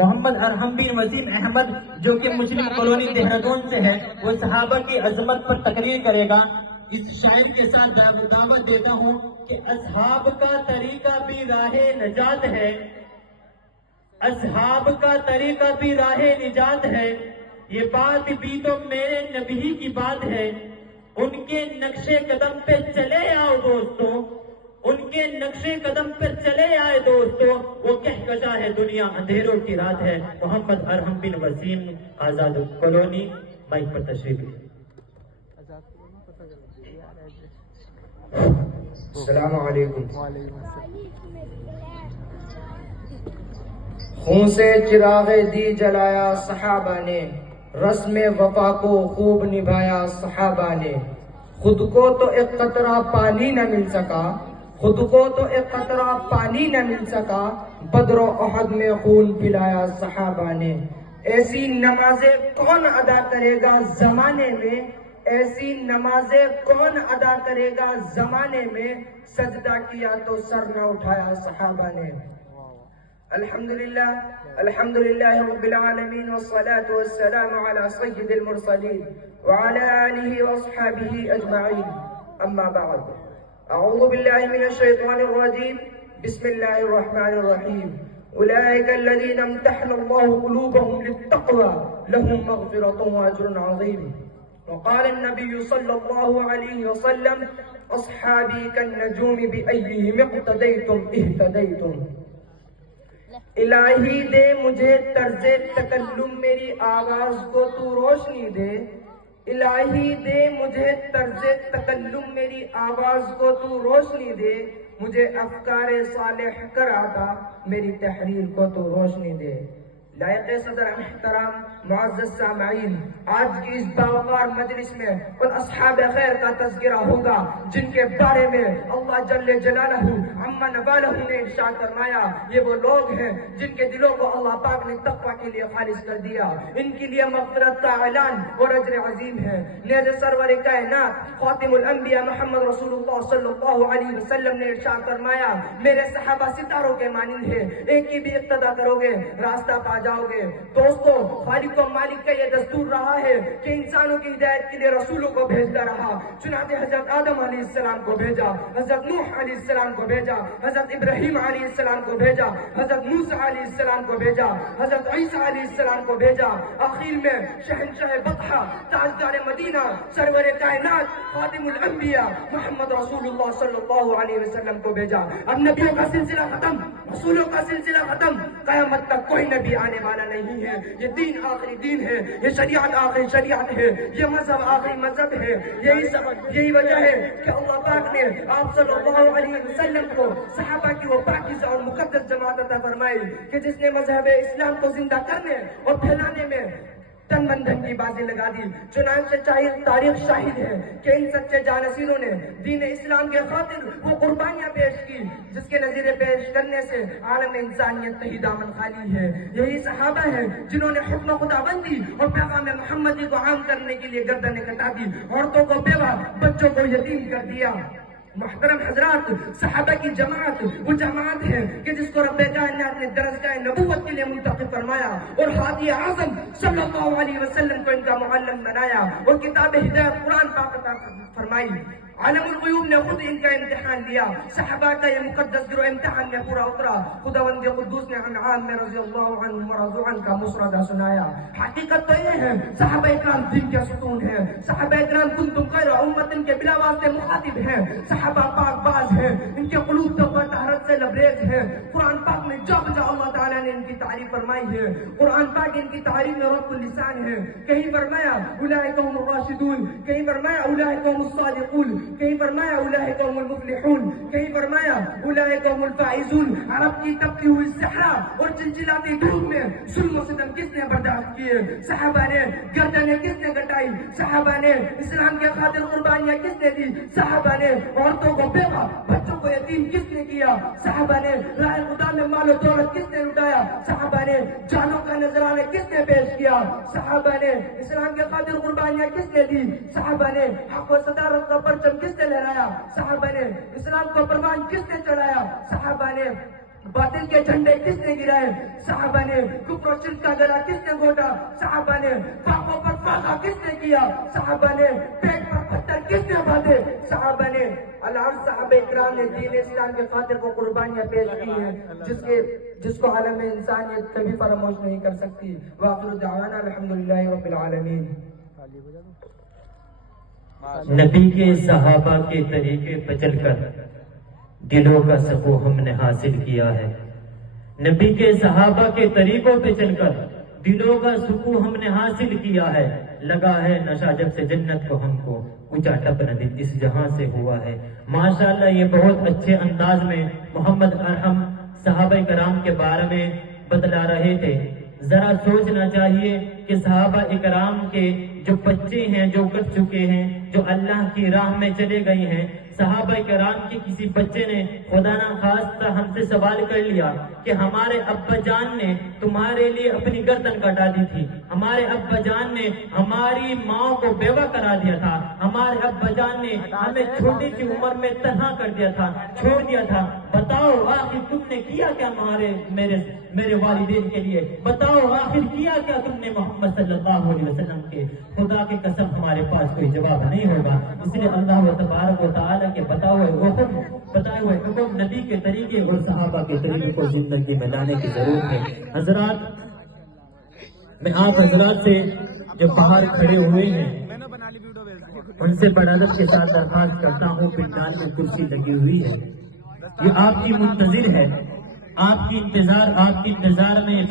محمد ارحم بن وسیم احمد جو کہ مسلم کالونی دہرادون سے ہے، وہ صحابہ کی عظمت پر تقریر کرے گا۔ اس شاعر کے ساتھ دعوت دیتا ہوں کہ اصحاب کا طریقہ بھی راہ نجات ہے، اصحاب کا طریقہ بھی راہ نجات ہے، یہ بات بھی تو میرے نبی کی بات ہے، ان کے نقش قدم پہ چلے آؤ دوستو، ان کے نقش قدم پر چلے آئے دوستو، وہ کہکشاں ہے دنیا اندھیروں کی رات ہے۔ محمد ارحم بن وسیم آزاد کالونی، مائک پر تشریف لیں۔ السلام علیکم۔ خون سے چراغ دی جلایا صحابہ نے، رسم وفا کو خوب نبھایا صحابہ نے، خود کو تو ایک قطرہ پانی نہ مل سکا، خود کو تو ایک قطرہ پانی نہ مل سکا، بدر و احد میں خون پلایا صحابہ نے۔ ایسی نمازیں کون ادا کرے گا زمانے میں، ایسی نمازیں کون ادا کرے گا زمانے میں، سجدہ کیا تو سر نہ اٹھایا صحابہ نے۔ الحمدللہ رب العالمین والصلاة والسلام علی سید المرسلین وعلی آلہ واصحابہ اجمعین، اما بعد۔ اعوذ باللہ من الشیطان الرجیم، بسم اللہ الرحمن الرحیم۔ اولئک الذین امتحن اللہ قلوبهم للتقوى لهم مغفرۃ واجر عظیم۔ وقال النبی صلی اللہ علیہ وسلم اصحابی کالنجوم بأیہم اقتدیتم اہتدیتم۔ الہی دے مجھے طرز تکلم میری آواز کو تو روشنی دے، الہی دے مجھے طرز تکلم میری آواز کو تو روشنی دے، مجھے افکار صالح کر عطا میری تحریر کو تو روشنی دے۔ لائق صدر محترم معزز سامعین، آج کی اس باوقار مجلس میں ان اصحاب خیر کا تذکرہ ہوگا جن کے بارے میں اللہ جل جلالہ عما نوالہ نے ارشاد فرمایا، یہ وہ لوگ ہیں جن کے دلوں کو اللہ پاک نے تقوی کے لیے خالص کر دیا، ان کے لیے مغفرت کا اعلان اور اجر عظیم ہے۔ نیز سرور کائنات خاتم الانبیاء محمد رسول اللہ صلی اللہ علیہ وسلم نے ارشاد فرمایا، میرے صحابہ ستاروں کے مانند ہیں، ایک کی بھی اقتدا کرو گے راستہ پا جاؤ گے۔ دوستو، خالق و مالک کا یہ دستور رہا ہے کہ انسانوں کی ہدایت کے لیے رسولوں کو بھیجتا رہا، چنانچہ حضرت آدم علیہ السلام کو بھیجا، حضرت نوح علیہ السلام کو بھیجا، حضرت ابراہیم علیہ السلام کو بھیجا، حضرت موسیٰ علیہ السلام کو بھیجا، حضرت عیسیٰ علیہ السلام کو بھیجا، آخر میں شہنشاہ بطحہ تاجدار مدینہ سرور کائنات خاتم الانبیاء محمد رسول اللہ صلی اللہ علیہ وسلم کو بھیجا۔ اب نبیوں کا سلسلہ ختم، رسولوں کا سلسلہ ختم، قیامت تک کوئی نبی آنے والا نہیں ہے، یہ دین آخری دین ہے، یہ شریعت آخری شریعت ہے، یہ مذہب آخری مذہب ہے۔ یہی وجہ ہے کہ اللہ پاک نے آپ صلی اللہ علیہ وسلم کو صحابہ کی وہ پاکیزہ اور مقدس جماعت عطا فرمائی کہ جس نے مذہب اسلام کو زندہ کرنے اور پھیلانے میں تن من دھن کی بازی لگا دی۔ چنانچہ تاریخ شاہد ہے کہ ان سچے جانشینوں نے دین اسلام کے خاطر وہ قربانیاں پیش کی جس کے نظیرے پیش کرنے سے عالم انسانیت کہیں دامن خالی ہے۔ یہی صحابہ ہیں جنہوں نے حکم خدا بندی اور پیغام محمدی کو عام کرنے کے لیے گردنیں کٹا دی، عورتوں کو بیوہ، بچوں کو یتیم کر دیا۔ محترم حضرات، صحابہ کی جماعت وہ جماعت ہے کہ جس کو رب کائنات نے درجہ نبوت کے لیے منتخب فرمایا اور ہادی اعظم صلی اللہ علیہ وسلم کو ان کا معلم بنایا اور کتاب ہدایت قرآن پاک عطا فرمائی۔ عالم الغیوب نے خود ان کا امتحان لیا، صحابہ کا یہ مقدس گروہ امتحان میں پورا اترا۔ خداوند قدوس نے انعام میں رضی اللہ عنہ ورضوا عنہ کا مسردہ سنایا۔ حقیقت تو یہ ہے صحابہ اکرام دین کے ستون ہیں، صحابہ اکرام کنتم خیر امت کے بلا واسطے مخاطب ہیں، صحابہ پاک باز ہیں، ان کے قلوب توبہ طہارت سے لبریز ہیں۔ قرآن پاک میں جا بجا اللہ تعالیٰ نے ان کی تعریف فرمائی ہے، قرآن پاک ان کی تعریف میں رب اللسان ہے۔ کہیں فرمایا اولئک هم الراشدون، کہیں فرمایا اولئک هم الصادقون، کہیں فرمایا اولئک هم المفلحون، کہیں فرمایا اولئک هم الفائزون۔ عرب کی تپتی ہوئی صحرا اور چلچلاتی دھوپ میں ظلم و ستم کس نے برداشت کیے؟ صحابہ نے۔ گردنیں کس نے کٹائی؟ صحابہ نے۔ اسلام کے خاطر قربانیاں کس نے دی؟ صحابہ نے۔ عورتوں کو بیوہ، بچوں کو یتیم کس نے کیا؟ صحابہ نے۔ راہ خدا میں مال و دولت کس نے لٹایا؟ صحابہ نے۔ جانوں کا نذرانہ کس نے پیش کیا؟ صحابہ نے۔ اسلام کے خاطر قربانیاں کس نے دی؟ صحابہ نے۔ حق و صدارت کا پرچم کس نے لہرایا؟ صحابہ نے۔ اسلام کو پروان کس نے چڑھایا؟ صحابہ نے۔ باطل کے جھنڈے کس نے گرایا؟ رہے. صحابہ نے کفر و شرک کا گلا کس نے گھونٹا؟ صحابہ نے پاپوں پر فاقہ کس نے کیا؟ صحابہ نے پیٹ پر پتھر کس نے باندھے؟ صحابہ نے صحابہ اکرام نے دین اسلام کے خاطر کو قربانیاں پیش کی ہیں جس کو عالم انسانیت کبھی فراموش نہیں کر سکتی. وآخر دعوانا الحمدللہ رب العالمین. نبی کے صحابہ کے طریقے پہ چل کر دلوں کا سکون ہم نے حاصل کیا ہے. نبی کے صحابہ کے طریقوں پہ چل کر دلوں کا سکون ہم نے حاصل کیا ہے. لگا ہے نشہ جب سے جنت کو ہم کو اونچا ٹپ نہ دی اس جہاں سے ہوا ہے. ماشاءاللہ یہ بہت اچھے انداز میں محمد ارحم صحابہ کرام کے بارے میں بتلا رہے تھے. ذرا سوچنا چاہیے کہ صحابہ اکرام کے جو بچے ہیں جو کر چکے ہیں جو اللہ کی راہ میں چلے گئے ہیں. صحابہ کرام کے کسی بچے نے خدا نہ خواستہ ہم سے سوال کر لیا کہ ہمارے ابا جان نے تمہارے لیے اپنی گردن کٹا دی تھی, ہمارے ابا جان نے ہماری ماں کو بیوہ کرا دیا تھا, ہمارے ابا جان نے ہمیں چھوٹی سی عمر میں تنہا کر دیا تھا, چھوڑ دیا تھا. بتاؤ آخر تم نے کیا کیا میرے والدین کے لیے؟ بتاؤ آخر کیا کیا تم نے محمد صلی اللہ علیہ وسلم کے؟ خدا کی قسم ہمارے پاس کوئی جواب نہیں ہوگا. اس لیے اللہ تبارک و تعالیٰ کے بتائے ہوئے حکم نبی کے طریقے اور صحابہ کے طریقے کو زندگی میں لانے کی ضرورت ہے. حضرات, میں آپ حضرات سے جو باہر کھڑے ہوئے ہیں ان سے بڑا ادب کے ساتھ درخواست کرتا ہوں کہ دان میں کرسی لگی ہوئی ہے, یہ آپ کی منتظر ہے, آپ کی انتظار میں